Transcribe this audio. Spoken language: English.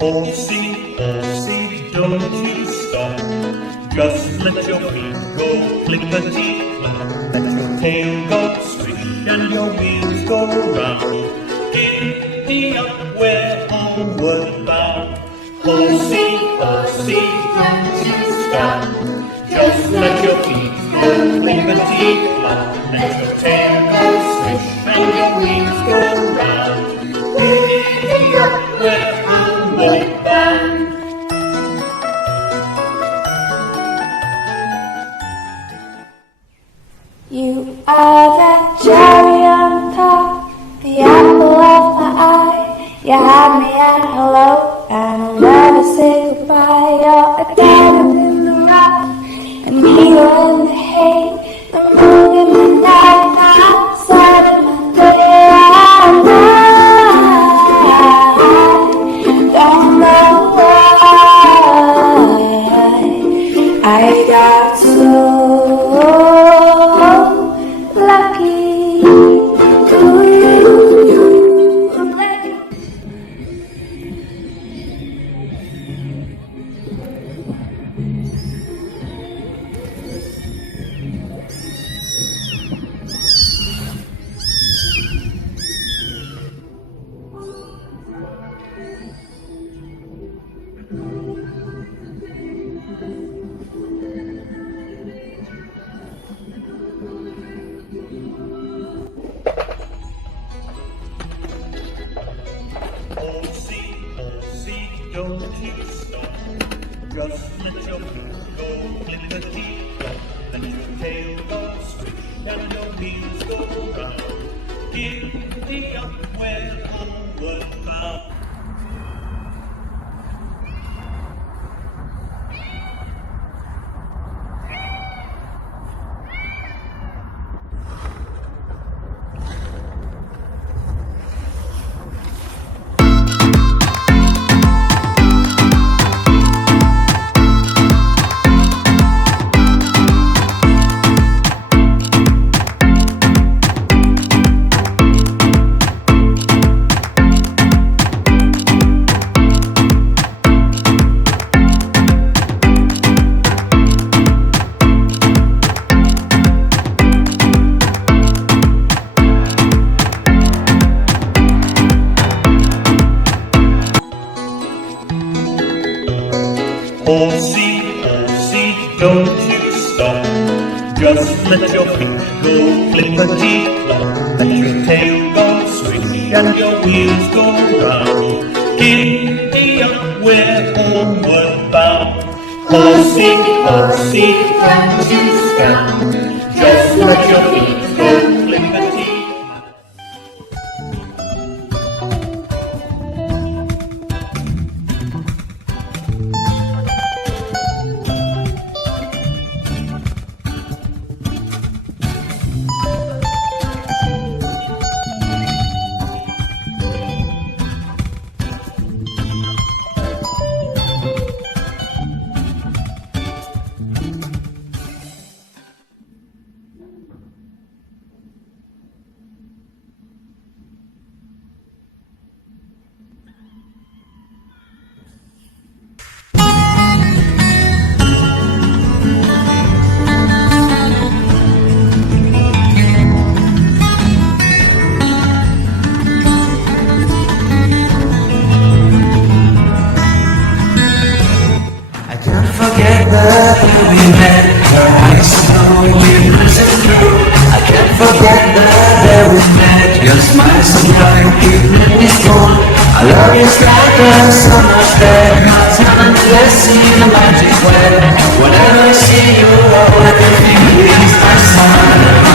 Horsey, horsey, don't you stop. Just let your feet go clickety-clack. Let your tail go swish and your wheels go round. Giddy up, we're homeward bound. Horsey, horsey, don't you stop. Just let your feet go clickety-clack. Let your tail go swish and your wheels go round. Giddy up, we're homeward bound. You are the cherry on top, the apple of my eye. You had me at hello, and I'll never say goodbye. You're a diamond in the rough, an eagle in the hay, the moon in the night, outside of my day. I don't know why I got so lucky. Ooh, lucky. Horsey, horsey, don't you stop. Just let your feet go clickety-clack. Let your tail go swish and your wheels go round. Giddy up, we're homeward bound. Horsey, horsey, don't you stop. Just let your feet go clickety-clack. Let your tail go swish and your wheels go round. Giddy up, we're homeward bound. Horsey, horsey, don't you stop. Just let your feet go clickety-clack. we met, your eyes so we listen through. I can't forget the day we met. Your smile so bright, keeping me cool. I love you like a summer's day. Time to see the magic way. Whenever I see you, all I can feel is my smile.